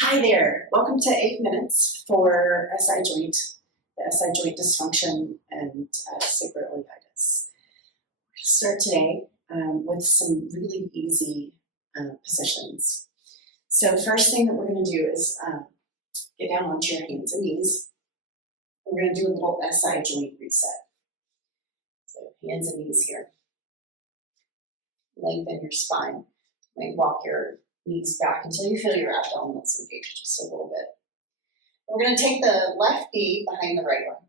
Hi there, welcome to 8 minutes for SI joint, the SI joint dysfunction and sacroiliac. We're going to start today with some really easy positions. So first thing that we're going to do is get down onto your hands and knees. We're going to do a little SI joint reset. So hands and knees here. Lengthen your spine. You might walk your knees back until you feel your abdominals engaged just a little bit. We're going to take the left knee behind the right one.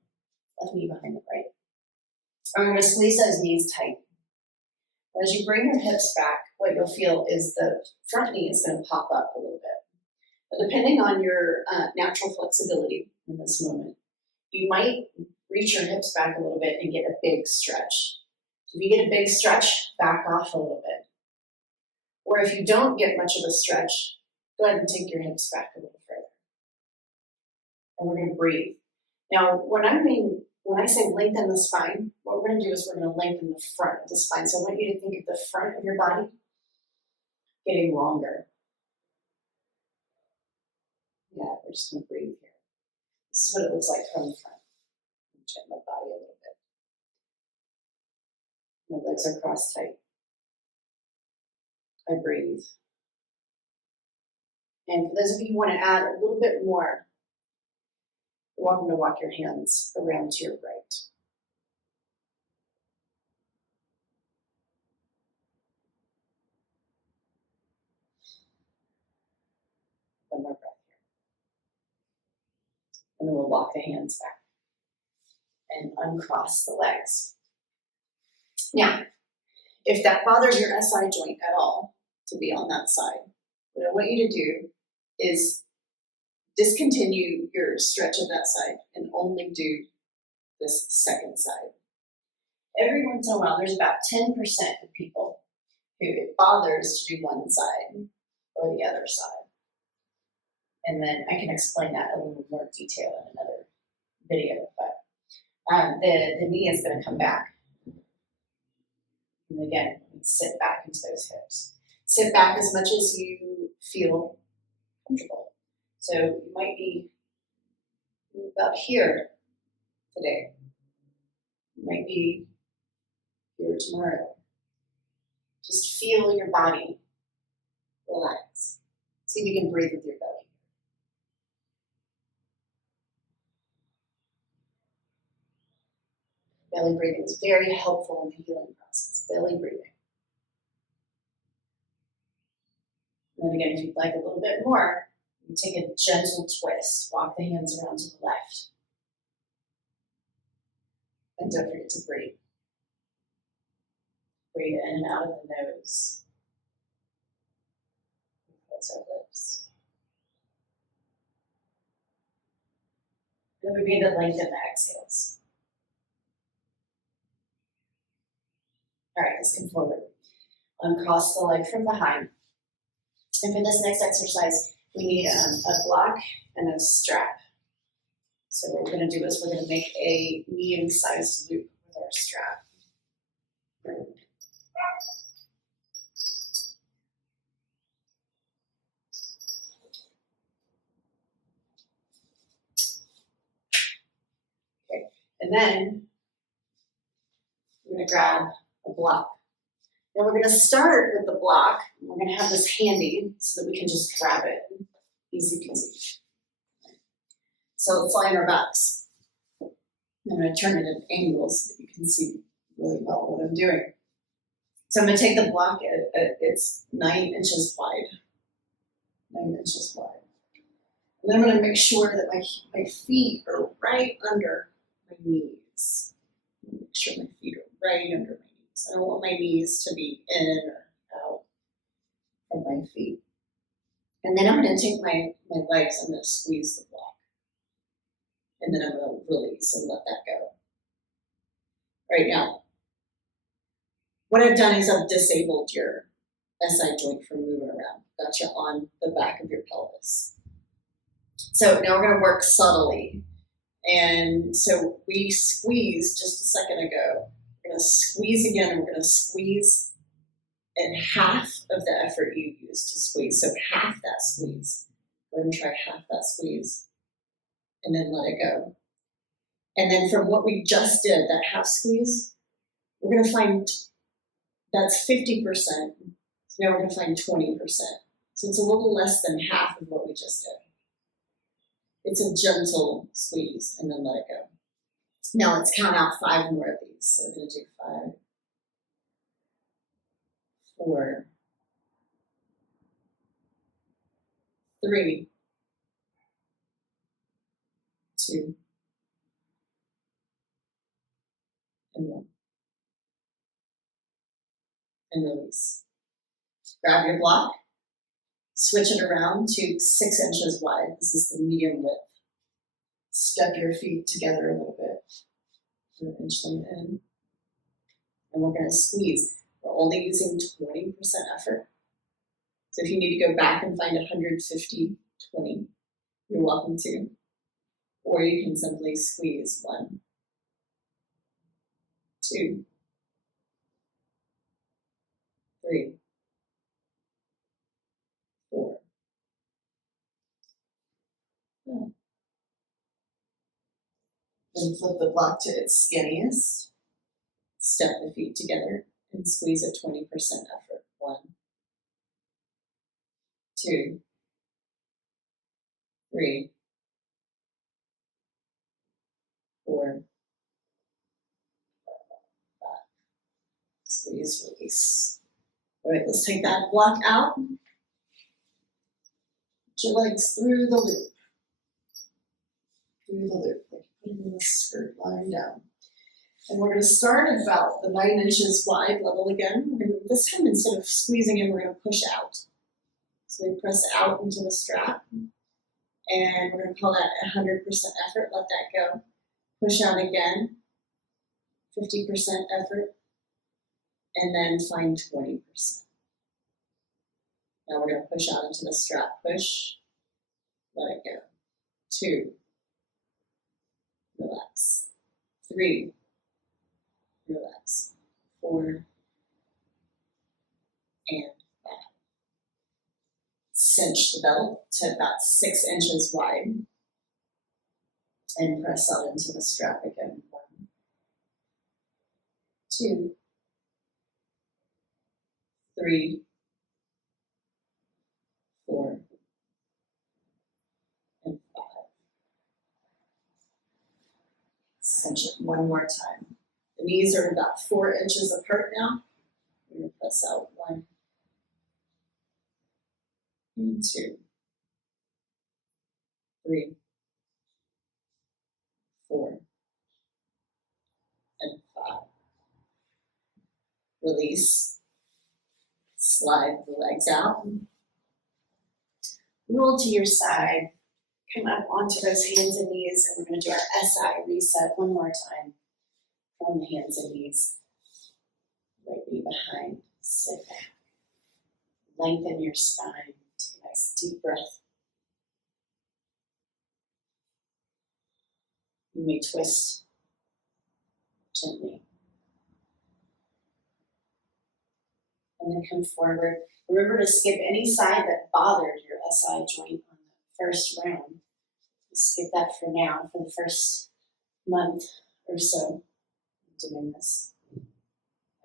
Left knee behind the right. And we're going to squeeze those knees tight. As you bring your hips back, what you'll feel is the front knee is going to pop up a little bit. But depending on your natural flexibility in this moment, you might reach your hips back a little bit and get a big stretch. If you get a big stretch, back off a little bit. Or if you don't get much of a stretch, go ahead and take your hips back a little further. And we're going to breathe. Now, when I say lengthen the spine, what we're going to do is we're going to lengthen the front of the spine. So I want you to think of the front of your body getting longer. Yeah, we're just going to breathe here. This is what it looks like from the front. Check my body a little bit. My legs are crossed tight. I breathe. And for those of you who want to add a little bit more, you're welcome to walk your hands around to your right. One more breath here. And then we'll walk the hands back and uncross the legs. Now, if that bothers your SI joint at all, to be on that side, what I want you to do is discontinue your stretch of that side and only do this second side. Every once in a while, there's about 10% of people who it bothers to do one side or the other side. And then I can explain that in a little more detail in another video. But the knee is going to come back. And again, sit back into those hips. Sit back as much as you feel comfortable. So you might be about here today. You might be here tomorrow. Just feel your body relax. See if you can breathe with your belly. Belly breathing is very helpful in the healing process. Belly breathing. And then again, if you'd like a little bit more, you take a gentle twist. Walk the hands around to the left. And don't forget to breathe. Breathe in and out of the nose. Close our lips. And then we begin to lengthen the exhales. All right, let's come forward. Uncross the leg from behind. And for this next exercise, we need a block and a strap. So what we're going to do is we're going to make a medium-sized loop with our strap. Okay, and then we're going to grab a block. Now we're going to start with the block. We're going to have this handy so that we can just grab it. Easy peasy. So let's lie on our backs. I'm going to turn it at angles so that you can see really well what I'm doing. So I'm going to take the block at it's 9 inches wide. 9 inches wide. And then I'm going to make sure that my feet are right under my knees. Make sure my feet are right under my knees. I don't want my knees to be in or out from my feet. And then I'm going to take my legs, I'm going to squeeze the block. And then I'm going to release and let that go. Right now, what I've done is I've disabled your SI joint from moving around. Got you on the back of your pelvis. So now we're going to work subtly. And so we squeezed just a second ago. We're going to squeeze again, and we're going to squeeze at half of the effort you used to squeeze. So half that squeeze. Go ahead and try half that squeeze, and then let it go. And then from what we just did, that half squeeze, we're gonna find that's 50%. So now we're gonna find 20%. So it's a little less than half of what we just did. It's a gentle squeeze, and then let it go. Now let's count out 5 more of these. So we're gonna do 5, 4, 3, 2, and 1. And release. Grab your block, switch it around to 6 inches wide. This is the medium width. Step your feet together a little bit. Inch them in. And we're going to squeeze. We're only using 20% effort. So if you need to go back and find 150, 20, you're welcome to. Or you can simply squeeze 1, 2, 3, 4, 5. Then flip the block to its skinniest. Step the feet together and squeeze at 20% effort. 1, 2, 3, 4, 5. Squeeze, release. All right, let's take that block out. Put your legs through the loop. Through the loop, like putting the skirt line down. And we're going to start at about the 9 inches wide level again. We're going to, this time, instead of squeezing in, we're going to push out. So we press out into the strap. And we're going to call that 100% effort. Let that go. Push out again. 50% effort. And then find 20%. Now we're going to push out into the strap. Push. Let it go. 2. Relax. 3. Relax. 4. And 5. Cinch the belt to about 6 inches wide. And press out into the strap again. 1, 2, 3, 4, and 5. Cinch it one more time. The knees are about 4 inches apart now. We're going to press out 1, and 2, 3, 4, and 5. Release. Slide the legs out. Roll to your side. Come up onto those hands and knees, and we're going to do our SI reset one more time from the hands and knees. Right knee behind. Sit back. Lengthen your spine. Take a nice deep breath. You may twist gently. And then come forward. Remember to skip any side that bothered your SI joint on the first round. Skip that for now, for the first month or so of doing this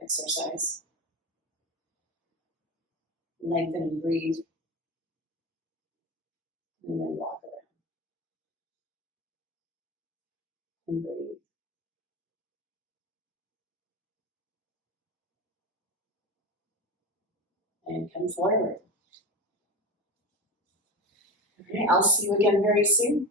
exercise. Lengthen and breathe. And then walk around. And breathe. And come forward. All right, I'll see you again very soon.